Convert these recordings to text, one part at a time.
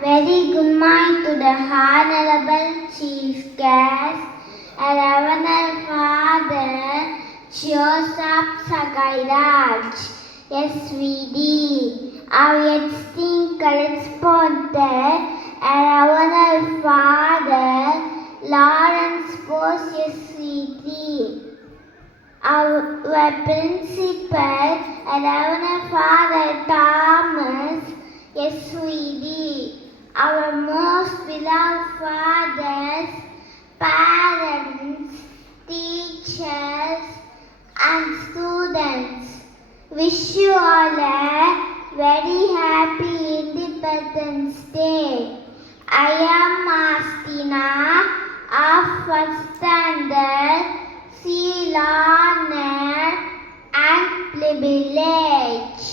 Very good morning to the Honorable Chief Guest, Reverend Father Joseph Sagairaj, SVD, our esteemed correspondent, Reverend Father Lawrence Bose, SVD, our principal, Reverend Father Thomas, SVD, our most beloved fathers, parents, teachers, and students. Wish you all a very happy Independence Day. I am Astina of first standard, C. Learner and privilege.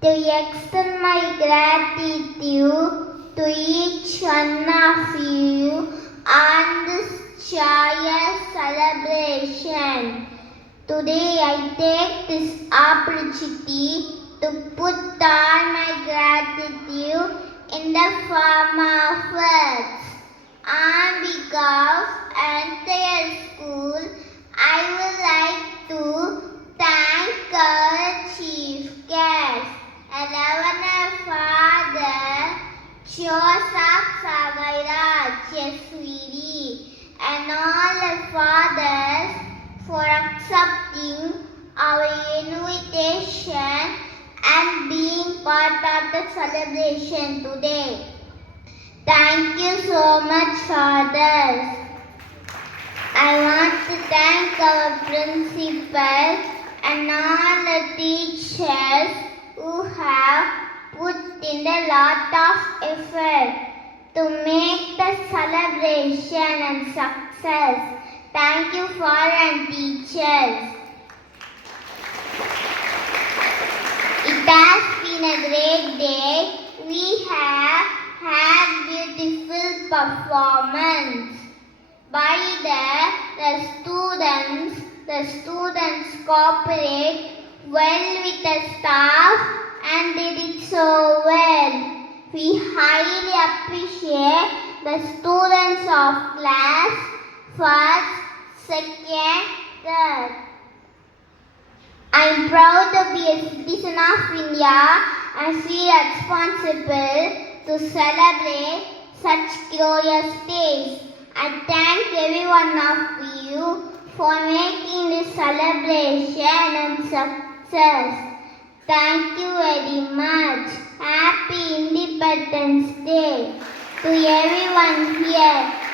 To extend my gratitude to each one of you on this joyous celebration. Today I take this opportunity to put all my gratitude in the form of words. On behalf of the entire school, I would like to thank our chief guest, Reverend Father Joseph Sagairaj, SVD, and all the fathers for accepting our invitation and being part of the celebration today. Thank you so much, fathers. I want to thank our principal and all the teachers who have put in a lot of effort to make the celebration and success. Thank you, foreign teachers. It has been a great day. We have had beautiful performance by the students. The students cooperate well with the staff and did it so well. We highly appreciate the students of class 1st, 2nd, 3rd. I am proud to be a citizen of India and feel responsible to celebrate such glorious days. I thank every one of you for making this celebration and success. Thank you very much. Happy Independence Day to everyone here.